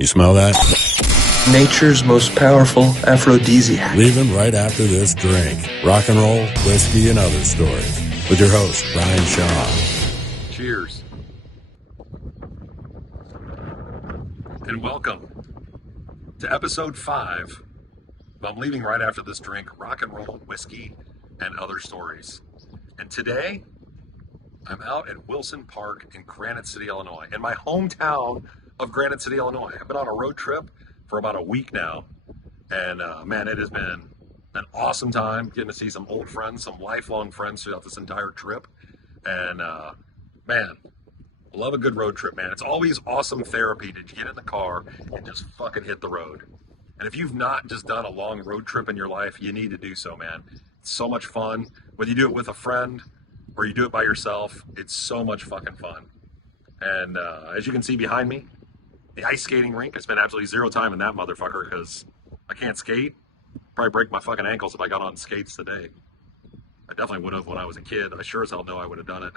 You smell that? Nature's most powerful aphrodisiac. Leaving right after this drink. Rock and roll, whiskey, and other stories. With your host, Brian Shaw. Cheers. And welcome to episode 5 of I'm Leaving Right After This Drink, Rock and Roll, Whiskey, and Other Stories. And today, I'm out at Wilson Park in Granite City, Illinois, in my hometown of Granite City, Illinois. I've been on a road trip for about a week now, and man, it has been an awesome time getting to see some old friends, some lifelong friends throughout this entire trip. And man, love a good road trip, man. It's always awesome therapy to get in the car and just fucking hit the road. And if you've not just done a long road trip in your life, you need to do so, man. It's so much fun. Whether you do it with a friend or you do it by yourself, it's so much fucking fun. And as you can see behind me, the ice skating rink. I spent absolutely zero time in that motherfucker because I can't skate. Probably break my fucking ankles if I got on skates today. I definitely would have when I was a kid. I sure as hell know I would have done it.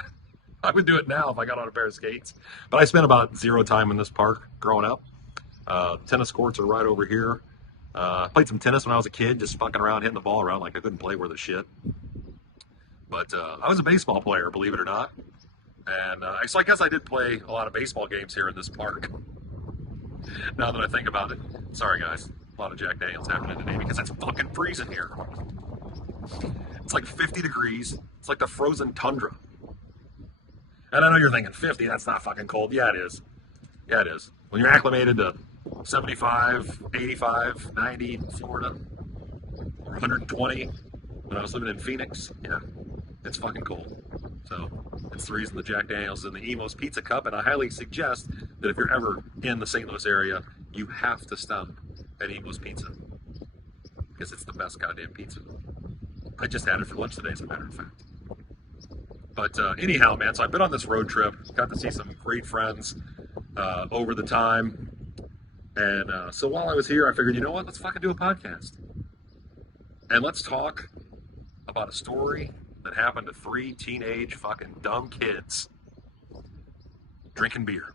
I would do it now if I got on a pair of skates. But I spent about zero time in this park growing up. Tennis courts are right over here. I played some tennis when I was a kid, just fucking around, hitting the ball around like I couldn't play worth a shit. But I was a baseball player, believe it or not. And so I guess I did play a lot of baseball games here in this park. Now that I think about it. Sorry, guys. A lot of Jack Daniels happening today because it's fucking freezing here. It's like 50 degrees. It's like the frozen tundra. And I know you're thinking, 50, that's not fucking cold. Yeah, it is. Yeah, it is. When you're acclimated to 75, 85, 90 in Florida, or 120 when I was living in Phoenix, yeah, it's fucking cold. So it's the reason the Jack Daniels is in the Emo's Pizza Cup, and I highly suggest that if you're ever in the St. Louis area, you have to stop at Emo's Pizza because it's the best goddamn pizza. I just had it for lunch today, as a matter of fact. But anyhow, man, so I've been on this road trip, got to see some great friends over the time, and so while I was here, I figured, you know what, let's fucking do a podcast. And let's talk about a story that happened to 3 teenage fucking dumb kids drinking beer.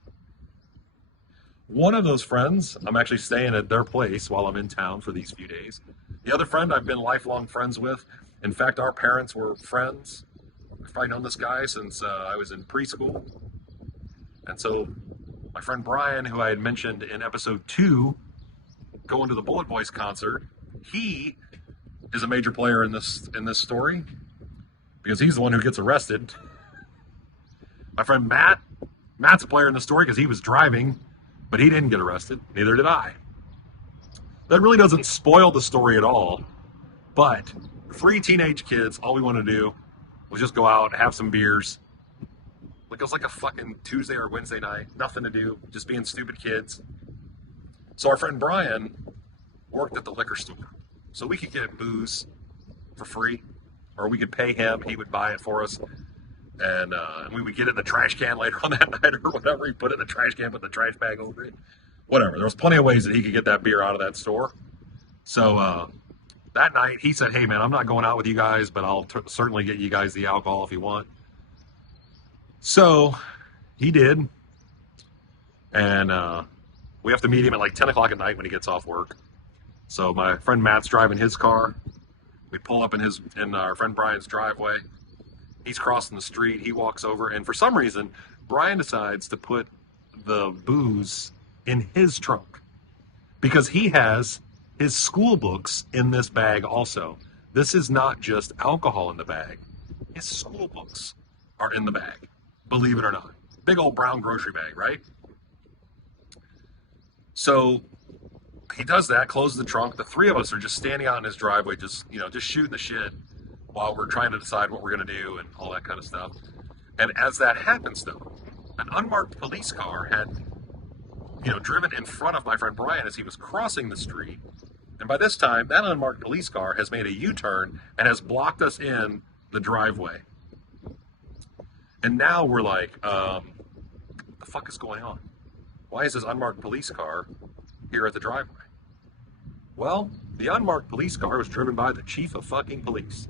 One of those friends, I'm actually staying at their place while I'm in town for these few days. The other friend I've been lifelong friends with. In fact, our parents were friends. I've probably known this guy since I was in preschool. And so my friend Brian, who I had mentioned in episode 2, going to the Bullet Boys concert, he is a major player in this story because he's the one who gets arrested. My friend Matt's a player in the story because he was driving, but he didn't get arrested. Neither did I. That really doesn't spoil the story at all, but 3 teenage kids, all we wanted to do was just go out, have some beers. Like it was like a fucking Tuesday or Wednesday night, nothing to do, just being stupid kids. So our friend Brian worked at the liquor store, so we could get booze for free, or we could pay him, he would buy it for us, and we would get it in the trash can later on that night or whatever. He put it in the trash can, put the trash bag over it, whatever. There was plenty of ways that he could get that beer out of that store. So that night he said, hey man, I'm not going out with you guys, but I'll certainly get you guys the alcohol if you want. So he did, and we have to meet him at like 10 o'clock at night when he gets off work. So my friend Matt's driving his car. We pull up in our friend Brian's driveway. He's crossing the street. He walks over, and for some reason, Brian decides to put the booze in his trunk because he has his school books in this bag also. This is not just alcohol in the bag. His school books are in the bag, believe it or not. Big old brown grocery bag, right? So he does that, closes the trunk. The 3 of us are just standing out in his driveway, just shooting the shit while we're trying to decide what we're going to do and all that kind of stuff. And as that happens, though, an unmarked police car had, driven in front of my friend Brian as he was crossing the street. And by this time, that unmarked police car has made a U-turn and has blocked us in the driveway. And now we're like, what the fuck is going on? Why is this unmarked police car here at the driveway? Well, the unmarked police car was driven by the chief of fucking police.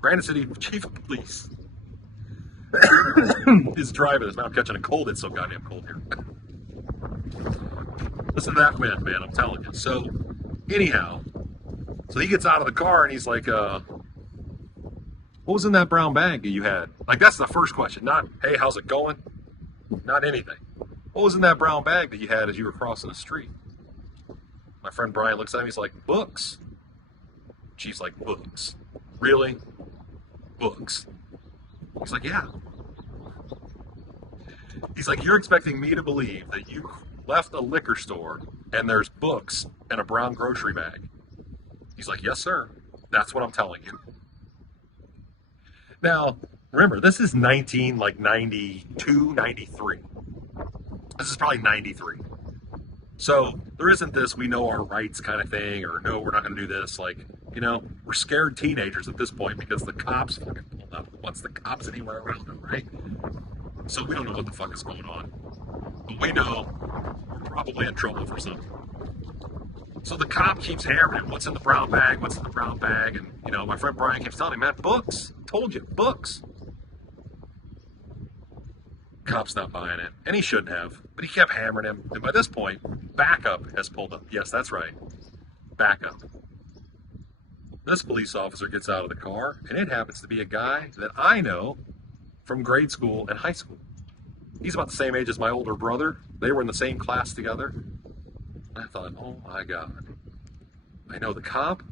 Granite City chief of police is driving this. Now I'm catching a cold. It's so goddamn cold here. Listen to that wind, man. I'm telling you. So, anyhow, so he gets out of the car and he's like, what was in that brown bag that you had? Like, that's the first question. Not, hey, how's it going? Not anything. What was in that brown bag that you had as you were crossing the street? My friend Brian looks at me. He's like, books. Chief's like, books. Really? Books. He's like, yeah. He's like, you're expecting me to believe that you left a liquor store and there's books in a brown grocery bag? He's like, yes, sir. That's what I'm telling you. Now, remember, this is 92, 93. This is probably 93. So there isn't this we know our rights kind of thing, or no, we're not going to do this. Like, we're scared teenagers at this point because the cops fucking pulled up. Once the cops anywhere around them, right? So we don't know what the fuck is going on. But we know we're probably in trouble for something. So the cop keeps hammering him. What's in the brown bag? What's in the brown bag? And, my friend Brian keeps telling him, man, books. Told you, books. Cop's not buying it. And he shouldn't have. But he kept hammering him. And by this point, backup has pulled up. Yes, that's right. Backup. This police officer gets out of the car, and it happens to be a guy that I know from grade school and high school. He's about the same age as my older brother. They were in the same class together. And I thought, oh my God. I know the cop.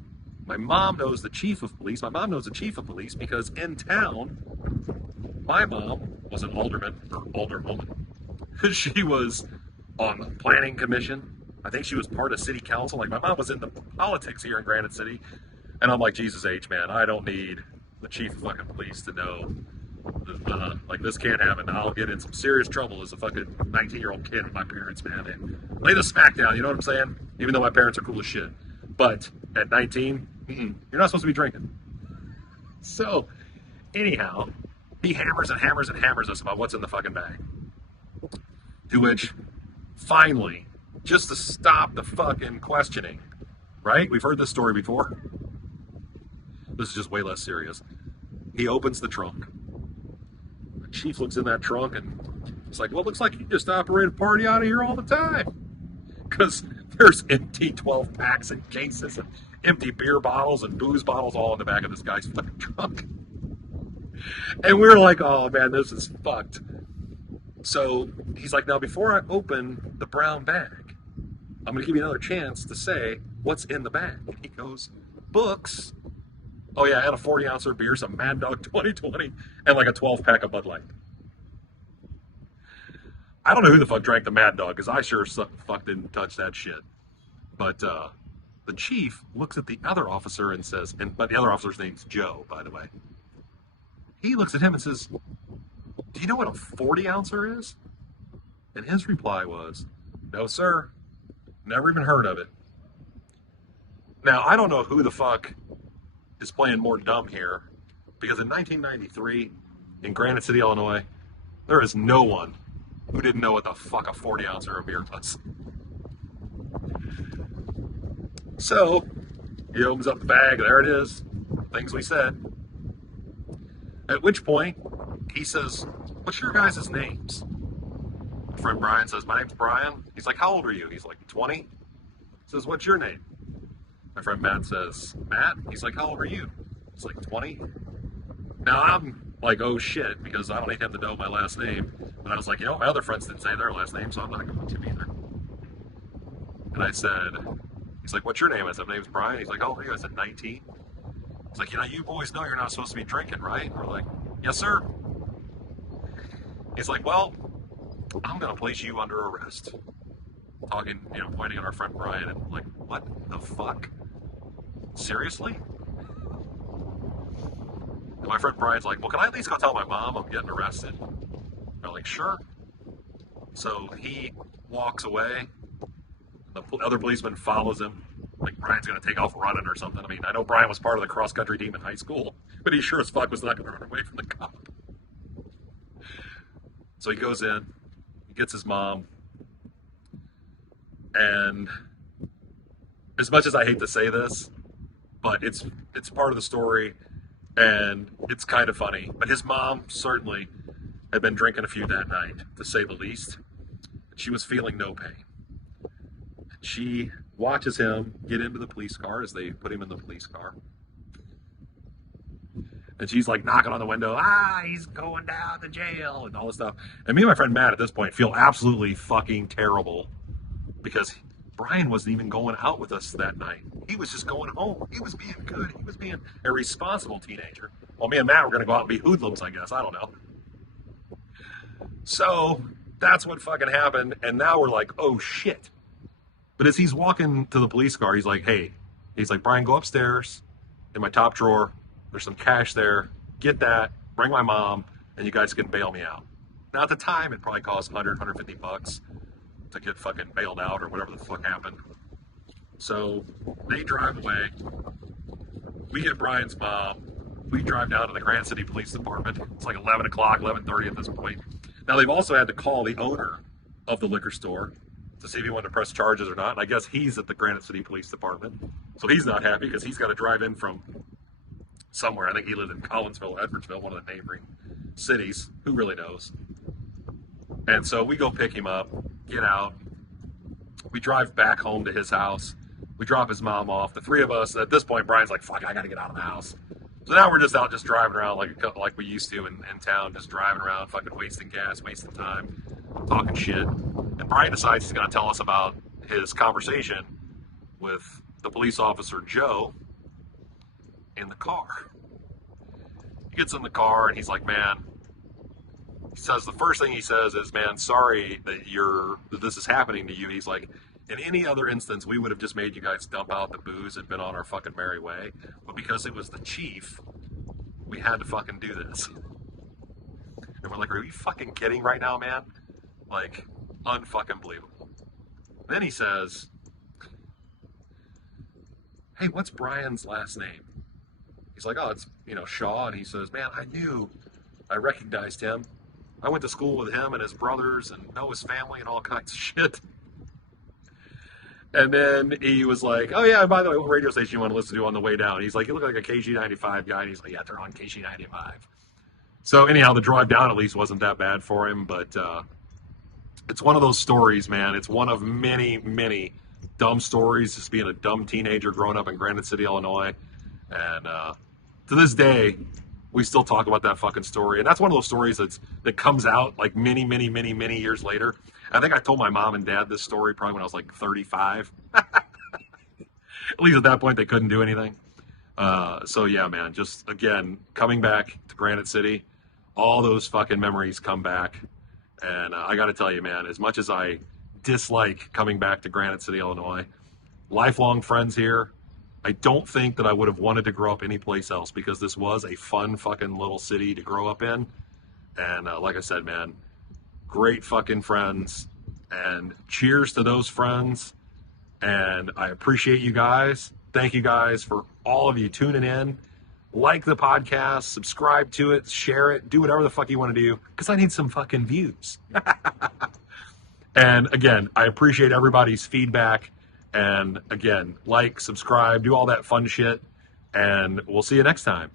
My mom knows the chief of police. My mom knows the chief of police because in town, my mom was an alderman or alderwoman. She was on the planning commission. I think she was part of city council. Like, my mom was in the politics here in Granite City. And I'm like, Jesus H, man, I don't need the chief of fucking police to know. Like, this can't happen. I'll get in some serious trouble as a fucking 19-year-old kid with my parents, man. And lay the smack down, you know what I'm saying? Even though my parents are cool as shit. But at 19, you're not supposed to be drinking. So, anyhow, he hammers and hammers and hammers us about what's in the fucking bag. To which, finally, just to stop the fucking questioning, right? We've heard this story before. This is just way less serious. He opens the trunk. The chief looks in that trunk and it's like, well, it looks like you just operate a party out of here all the time. Because there's empty 12 packs and cases and empty beer bottles and booze bottles all in the back of this guy's fucking trunk. And we're like, oh man, this is fucked. So he's like, now before I open the brown bag, I'm going to give you another chance to say what's in the bag. And he goes, books. Oh yeah, and a 40-ounce of beer, some Mad Dog 2020, and like a 12-pack of Bud Light. I don't know who the fuck drank the Mad Dog, because I sure fuck didn't touch that shit. But the chief looks at the other officer and says, but the other officer's name's Joe, by the way. He looks at him and says, do you know what a 40-ouncer is? And his reply was, no, sir. Never even heard of it. Now, I don't know who the fuck is playing more dumb here, because in 1993, in Granite City, Illinois, there is no one who didn't know what the fuck a 40-ouncer of beer was. So, he opens up the bag, there it is, things we said. At which point, he says, what's your guys' names? My friend Brian says, my name's Brian. He's like, how old are you? He's like, 20. He says, what's your name? My friend Matt says, Matt? He's like, how old are you? He's like, 20. Now I'm like, oh shit, because I don't need him to know my last name. But I was like, my other friends didn't say their last name, so I'm not going to either. And I said, he's like, what's your name? I said, my name's Brian. He's like, how old are you? I said, 19. He's like, you boys know you're not supposed to be drinking, right? And we're like, yes, sir. He's like, well, I'm going to place you under arrest. Talking, pointing at our friend Brian, and like, what the fuck? Seriously? And my friend Brian's like, well, can I at least go tell my mom I'm getting arrested? They're like, sure. So he walks away. The other policeman follows him. Like, Brian's going to take off running or something. I mean, I know Brian was part of the cross-country team in high school, but he sure as fuck was not going to run away from the cop. So he goes in, he gets his mom, and as much as I hate to say this, but it's part of the story, and it's kind of funny. But his mom certainly had been drinking a few that night, to say the least. She was feeling no pain. she watches him get into the police car as they put him in the police car. And she's like knocking on the window, he's going down to jail and all this stuff. And me and my friend Matt at this point feel absolutely fucking terrible because Brian wasn't even going out with us that night. He was just going home. He was being good. He was being a responsible teenager. Well, me and Matt were going to go out and be hoodlums, I guess. I don't know. So that's what fucking happened. And now we're like, oh shit. But as he's walking to the police car, he's like, hey, Brian, go upstairs in my top drawer. There's some cash there. Get that. Bring my mom, and you guys can bail me out. Now, at the time, it probably cost $150 to get fucking bailed out or whatever the fuck happened. So they drive away. We get Brian's mom. We drive down to the Granite City Police Department. It's like 11 o'clock, 11:30 at this point. Now, they've also had to call the owner of the liquor store to see if he wanted to press charges or not. And I guess he's at the Granite City Police Department. So he's not happy because he's got to drive in from somewhere. I think he lived in Collinsville, Edwardsville, one of the neighboring cities. Who really knows? And so we go pick him up, get out. We drive back home to his house. We drop his mom off. The three of us, at this point, Brian's like, fuck, I got to get out of the house. So now we're just out just driving around like we used to in town, just driving around, fucking wasting gas, wasting time, talking shit. And Brian decides he's going to tell us about his conversation with the police officer, Joe, in the car. He gets in the car and he's like, man, he says, the first thing he says is, man, sorry that this is happening to you. He's like, in any other instance, we would have just made you guys dump out the booze and been on our fucking merry way. But because it was the chief, we had to fucking do this. And we're like, are you fucking kidding right now, man? Like, unfucking believable. Then he says, hey, what's Brian's last name? He's like, oh, it's, Shaw. And he says, man, I recognized him. I went to school with him and his brothers and know his family and all kinds of shit. And then he was like, oh, yeah, by the way, what radio station you want to listen to on the way down? He's like, you look like a KG95 guy. And he's like, yeah, they're on KG95. So anyhow, the drive down at least wasn't that bad for him. But it's one of those stories, man. It's one of many, many dumb stories, just being a dumb teenager growing up in Granite City, Illinois. And to this day, we still talk about that fucking story. And that's one of those stories that comes out like many, many, many, many years later. I think I told my mom and dad this story probably when I was like 35. At least at that point, they couldn't do anything. So yeah, man, just again, coming back to Granite City, all those fucking memories come back. And I got to tell you, man, as much as I dislike coming back to Granite City, Illinois, lifelong friends here, I don't think that I would have wanted to grow up anyplace else because this was a fun fucking little city to grow up in. And like I said, man, great fucking friends. And cheers to those friends. And I appreciate you guys. Thank you guys for all of you tuning in. Like the podcast, subscribe to it, share it, do whatever the fuck you want to do because I need some fucking views. And again, I appreciate everybody's feedback. And again, like, subscribe, do all that fun shit. And we'll see you next time.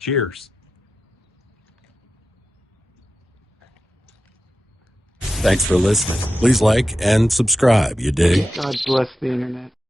Cheers. Thanks for listening. Please like and subscribe. You dig? God bless the internet.